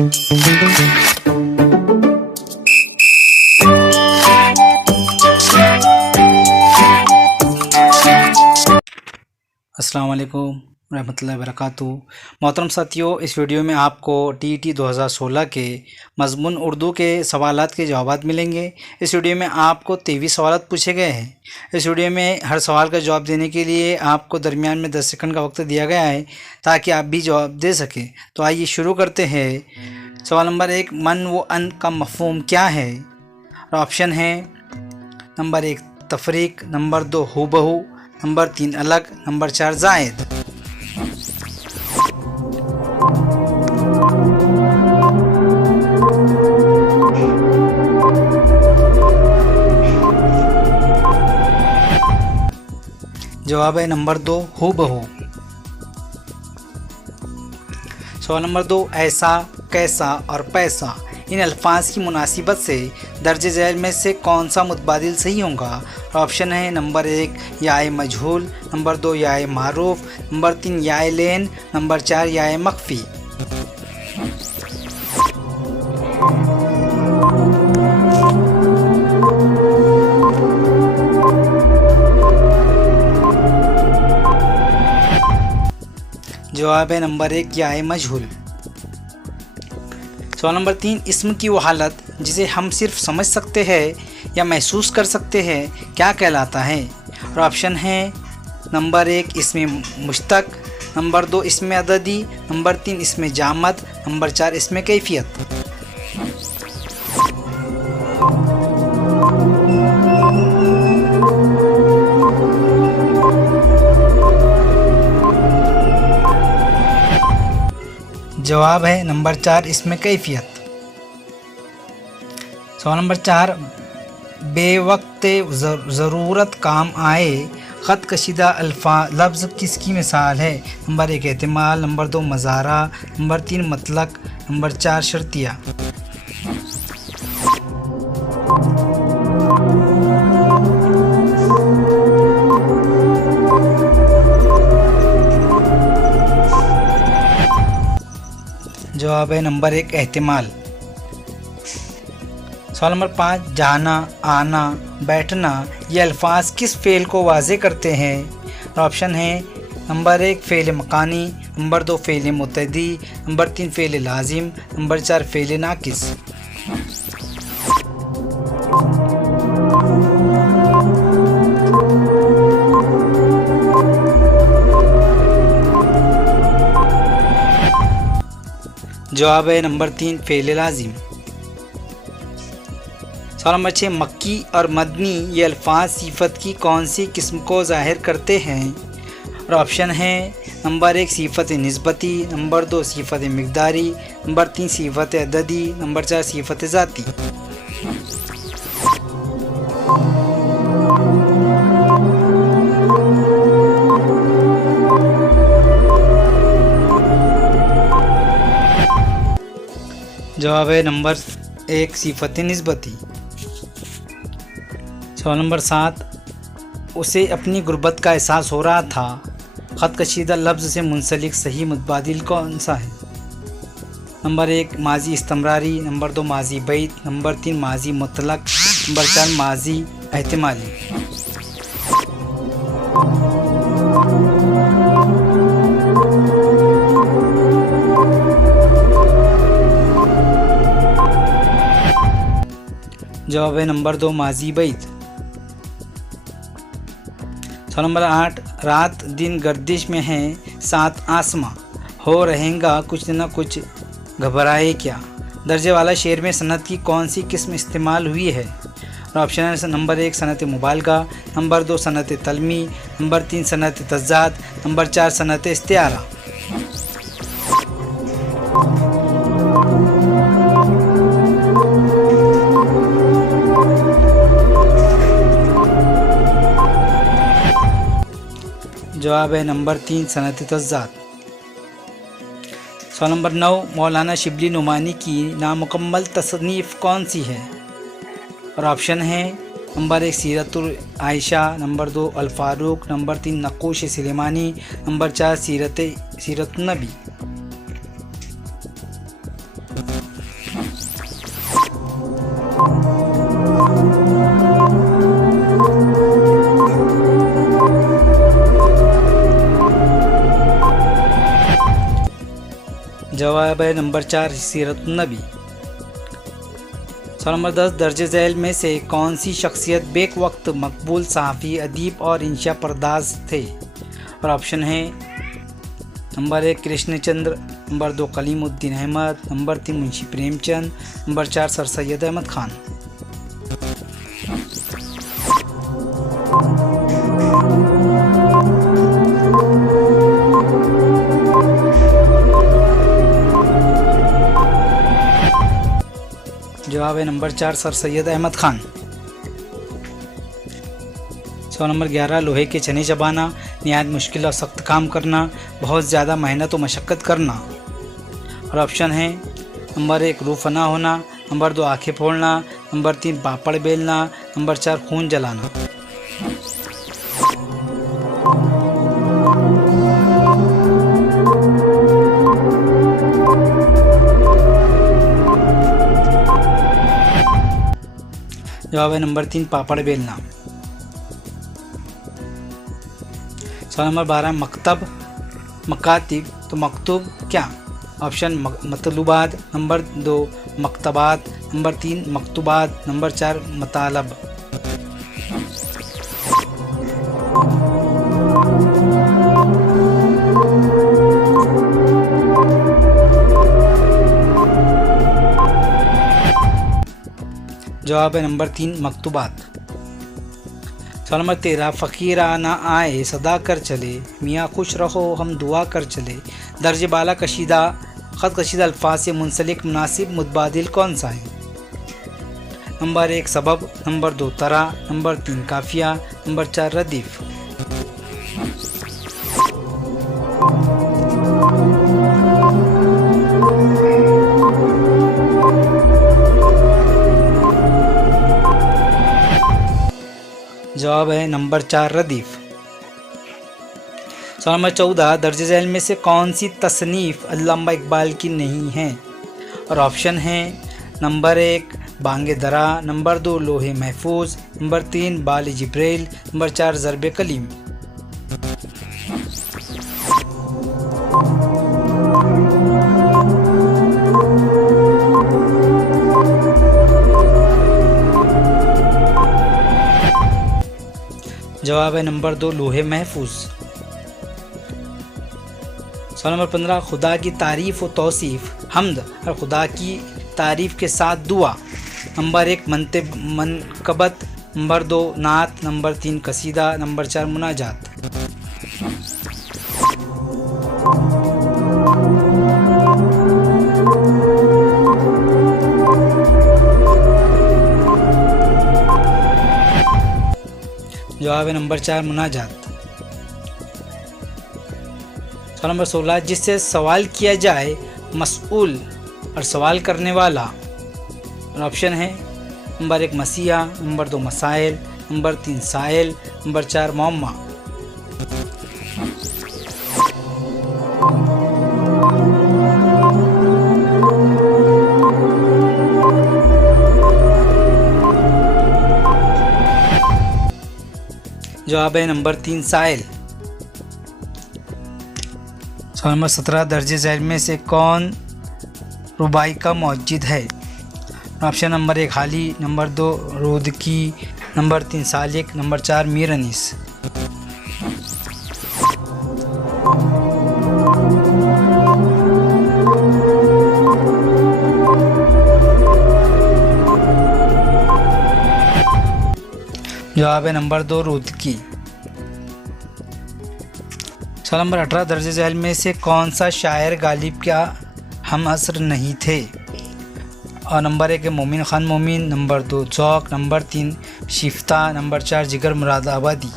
अस्सलाम वालेकुम रहमतुल्लाहि व बरकातुहू। मोहतरम साथियों, इस वीडियो में आपको टीईटी 2016 के मज़मून उर्दू के सवालात के जवाब मिलेंगे। इस वीडियो में आपको 23 सवालात पूछे गए हैं। इस वीडियो में हर सवाल का जवाब देने के लिए आपको दरमियान में 10 सेकंड का वक्त दिया गया है ताकि आप भी जवाब दे सकें। तो आइए शुरू करते हैं। सवाल नंबर 1, मन व अन का मफ़हूम क्या है? ऑप्शन है नंबर 1 तफरीक, नंबर 2 हूबहू, नंबर 3 अलग, नंबर 4 जायद। जवाब है नंबर 2 हूबहू। सवाल नंबर 2, ऐसा, कैसा और पैसा इन अल्फाज की मुनासिबत से दर्जे झैल में से कौन सा मुतबादिल सही होगा? ऑप्शन है नंबर 1 याए मजहूल, नंबर 2 याए मारूफ, नंबर 3 याए लेन, नंबर 4 याए मख्फी। जवाब है नंबर 1 याए मजहूल। सवाल नंबर 3, इस्म की वो हालत जिसे हम सिर्फ समझ सकते हैं या महसूस कर सकते हैं क्या कहलाता है? और ऑप्शन है नंबर 1 इस्म मुश्तक, नंबर 2 इस्म अददी, नंबर 3 इस्म जामद, नंबर 4 इस्म कैफियत। जवाब है नंबर 4 इस्म कैफियत। सवाल नंबर 4, बेवक्त ज़रूरत काम आए ख़त कशीदा लफ्ज़ किसकी मिसाल है? नंबर 1 एहतिमाल, नंबर 2 मज़ारा, नंबर 3 मतलक, नंबर 4 शर्तिया। जवाब है नंबर 1 एहतिमाल। सवाल नंबर 5, जाना, आना, बैठना ये अल्फाज किस फ़ेल को वाज़े करते हैं? ऑप्शन है नंबर 1 फ़ेल मकानी, नंबर 2 फ़ेल मुतदी, नंबर 3 फ़ेल लाजिम, नंबर 4 फ़ेल नाकिस। जवाब है नंबर 3 फ़ेल लाजिम। सवाल नंबर 6, मक्की और मदनी ये अल्फाज सिफत की कौन सी किस्म को ज़ाहिर करते हैं? और ऑप्शन है नंबर 1 सिफत निस्बती, नंबर 2 सिफत मिक़दारी, नंबर 3 सिफत अददी, नंबर 4 सिफत ज़ाती। जवाब है नंबर 1 सिफत निस्बती। सवाल नंबर 7, उसे अपनी गुर्बत का एहसास हो रहा था ख़त कशीदा लफ्ज़ से मुंसलिक सही मुतबादिल कौन सा है? नंबर 1 माजी इस्तमरारी, नंबर 2 माजी बैत, नंबर 3 माजी मुतलक, नंबर 4 माजी एहतिमाली। जवाब है नंबर 2 माजी बैत। सवाल नंबर 8, रात दिन गर्दिश में है सात आसमां हो रहेगा कुछ न कुछ घबराए क्या? दर्जे वाला शेर में सनत की कौन सी किस्म इस्तेमाल हुई है? और ऑप्शन है नंबर 1 सनत मुबालगा, नंबर 2 सनत तलमी, नंबर 3 सनत तज़ाद, नंबर 4 सनत इस्तिआरा। जवाब है नंबर 3 सनत तज़ाद। सवाल नंबर 9, मौलाना शिबली नुमानी की नामुकम्मल तसनीफ़ कौन सी है? और ऑप्शन है नंबर 1 सीरतुल आयशा, नंबर 2 अल फारूक, नंबर 3 नक़ूश सुलेमानी, नंबर 4 सीरत नबी। जवाब है नंबर 4 सीरतुन्नबी। सवाल नंबर 10, दर्ज झैल में से कौन सी शख्सियत बेक वक्त मकबूल सहाफ़ी, अदीब और इंशा पर्दाज थे? और ऑप्शन है number 1 Krishan Chander, number 2 Kalimuddin Ahmad, number 3 Munshi Premchand, number 4 sir Syed Ahmad Khan. जवाब है नंबर 4 सर सैयद अहमद खान। सवाल नंबर 11, लोहे के चने चबाना, निहायत मुश्किल और सख्त काम करना, बहुत ज़्यादा मेहनत और मशक्क़त करना। और ऑप्शन है नंबर 1 रूह फना होना, नंबर 2 आँखें फोड़ना, नंबर 3 पापड़ बेलना, नंबर 4 खून जलाना। जवाब है नंबर 3 पापड़ बेलना। सवाल नंबर 12, मकतब मकातिब तो मकतूब क्या? ऑप्शन मतलूबात, नंबर 2 मकतबात, नंबर 3 मकतूबात, नंबर 4 मतालब। जवाब है नंबर 3 मकतूबात। सवाल नंबर 13, फ़कीर ना आए सदा कर चले, मियाँ खुश रहो हम दुआ कर चले, दर्ज बाला कशीदा ख़त कशीदा अल्फाज से मुंसलिक मुनासिब मुतबादिल कौन सा है? नंबर 1 सबब, नंबर 2 तरा, नंबर 3 काफिया, नंबर 4 रदीफ़। जवाब है नंबर 4 रदीफ़। सवाल नंबर 14, दर्ज झैल में से कौन सी तसनीफ़ अल्लामा इकबाल की नहीं है? और ऑप्शन है नंबर 1 बांगे दरा, नंबर 2 लोहे महफूज, नंबर 3 बाल जिब्रील, नंबर 4 ज़रबे कलीम। जवाब है नंबर 2 लोहे महफूज। सवाल नंबर 15, खुदा की तारीफ़ व तौसीफ़, हम्द और खुदा की तारीफ़ के साथ दुआ। नंबर 1 मनकबत, नंबर 2 नात, नंबर 3 कसीदा, नंबर 4 मुनाजात। जवाब है नंबर 4 मुनाजात। सवाल नंबर 16, जिससे सवाल किया जाए मसऊल और सवाल करने वाला। और ऑप्शन है नंबर 1 मसीहा, नंबर 2 मसाइल, नंबर 3 साइल, नंबर 4 मौम्मा। जवाब है नंबर 3 साइल। सवाल नंबर 17, दर्ज झैल में से कौन रुबाई का मौजिद है? Option number 1 Hali, number 2 Rudaki, number 3 Salik, number 4 Mir Anis. जवाब है नंबर 2 रुदकी। सवाल नंबर 18, दर्ज झैल में से कौन सा शायर गालिब का हम असर नहीं थे? और नंबर 1 है मोमिन खान मोमिन, नंबर 2 ज़ौक़, नंबर 3 शिफ्ता, नंबर 4 जिगर मुराद आबादी।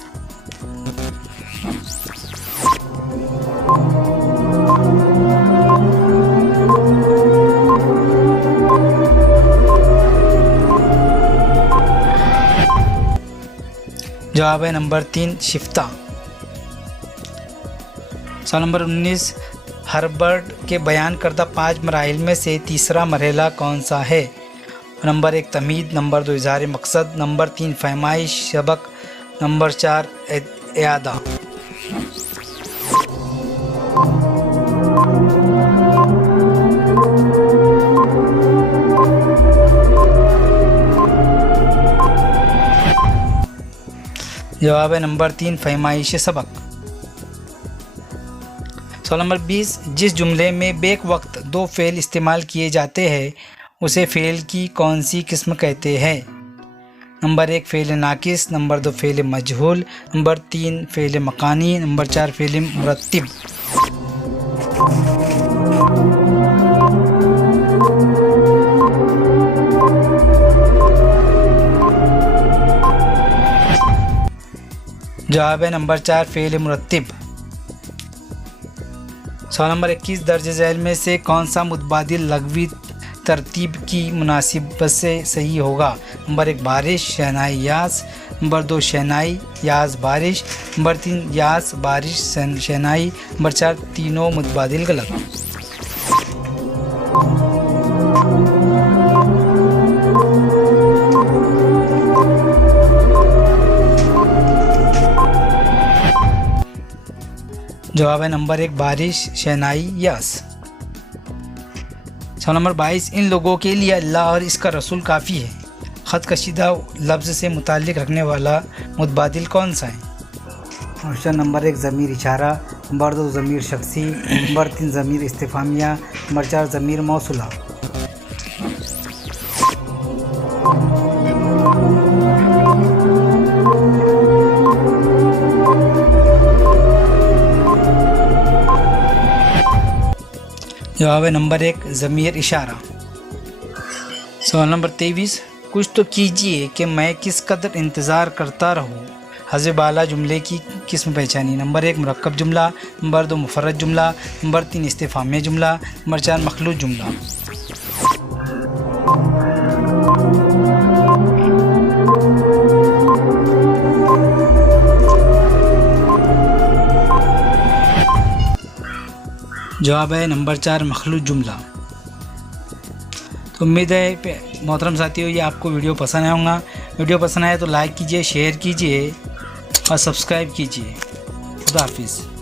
जवाब है नंबर 3 शिफ्ता। सवाल नंबर 19, हर्बर्ट के बयान करदा 5 मराहिल में से तीसरा मरहला कौन सा है? नंबर 1 तमीद, नंबर 2 इज़हार मकसद, नंबर 3 फहमाइश सबक, नंबर 4 इआदा। जवाब है नंबर 3 फरमाइश सबक। सवाल नंबर 20, जिस जुमले में बेक वक्त 2 फ़ेल इस्तेमाल किए जाते हैं उसे फ़ेल की कौन सी किस्म कहते हैं? नंबर 1 फ़ेल नाकिस, नंबर 2 फ़ेल मजहूल, नंबर 3 फ़ेल मकानी, नंबर 4 फ़ेल मुरत्तिब। जवाब है नंबर 4 फ़ेल मुरत्तिब। सवाल नंबर 21, दर्ज झैल में से कौन सा मुतबादिल लग़वी तरतीब की मुनासिबत से सही होगा? नंबर 1 बारिश शहनाई यास, नंबर 2 शहनाई यास बारिश, नंबर 3 यास बारिश शहनाई, नंबर 4 तीनों मुतबादिल गलत। जवाब है नंबर 1 बारिश शहनाई यास। सवाल नंबर 22, इन लोगों के लिए अल्लाह और इसका रसूल काफ़ी है ख़त कशीदा लफ्ज़ से मुताल्लिक़ रखने वाला मुतबादिल कौन सा है? ऑप्शन नंबर 1 ज़मीर इशारा, नंबर 2 ज़मीर शख्सी, नंबर 3 ज़मीर इस्तिफ़ामिया, नंबर 4 ज़मीर मौसूला। जवाब है नंबर 1 ज़मीर इशारा। सवाल नंबर 23, कुछ तो कीजिए कि मैं किस कदर इंतज़ार करता रहूँ हज़फ बाला जुमले की किस्म पहचानी? नंबर 1 मुरक्कब जुमला, नंबर 2 मुफर्रद जुमला, नंबर 3 इस्तिफ़ामी जुमला, नंबर 4 मखलूत जुमला। जवाब है नंबर 4 मखलूत जुमला। तो उम्मीद है मोहतरम साथियों ये आपको वीडियो पसंद आया होगा। वीडियो पसंद आए तो लाइक कीजिए, शेयर कीजिए और सब्सक्राइब कीजिए। खुदा हाफिज़।